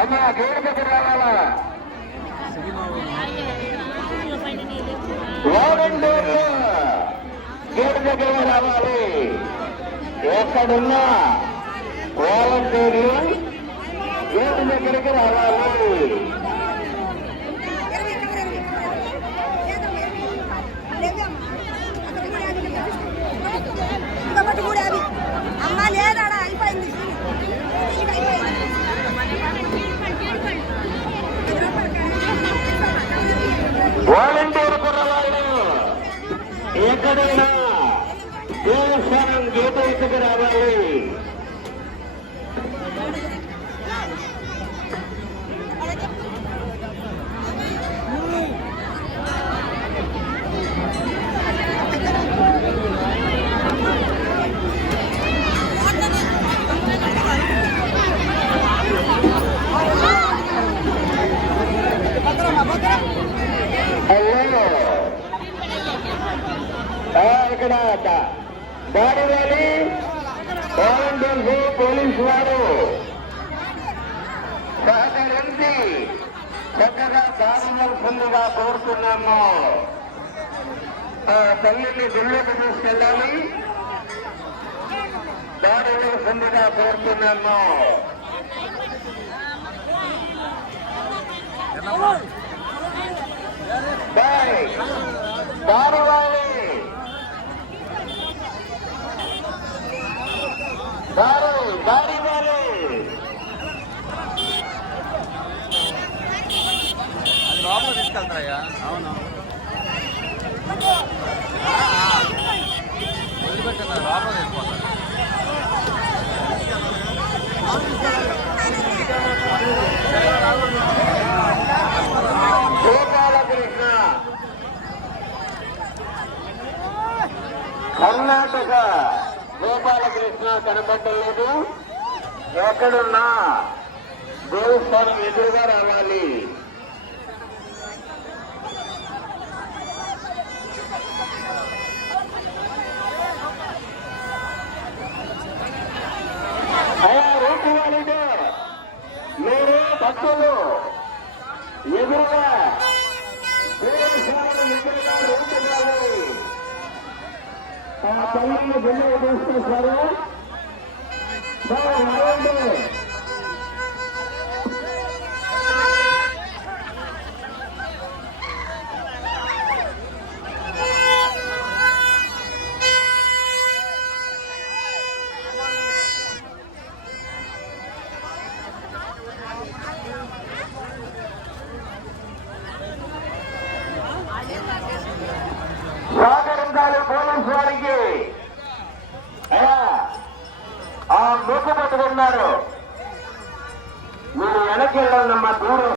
అమ్మా గేటు దగ్గర రావాలా వాలంటీర్లు గేటు దగ్గర రావాలి ఎక్కడున్నా వాలంటీర్లు గేటు దగ్గరికి రావాలి ఎక్కడైనా దేవస్థానం గేటు ఎత్తుకు రావాలి. ఇక్కడ దా- వాలంటీర్స్ పోలీసు వారు. సహకరించి చక్కగా దారుణల్సిందిగా కోరుతున్నాము. తల్లిని గుళ్ళకు తీసుకెళ్ళాలి. దారుణల్సిందిగా కోరుతున్నాము. బాయ్. దారి వాలి దారి దారి వాలి అది లోపల తీసుకెళ్తారయ్యా అవును వదిలిపెట్టారు లోపల వెళ్ళిపోతారు కర్ణాటక గోపాలకృష్ణ కనబడలేదు. ఎక్కడున్నా? దేవస్థానం ఎదురుగా రావాలి. మీరు భక్తులు. ఎదురుగా ఆ తల్లిని గుండె తీసుకొస్తారు రావండి సహకరించాలి పోలీసు వారికి ఆ పట్టుకున్నారు మీరు వెనక్కి వెళ్ళాలమ్మా దూరం.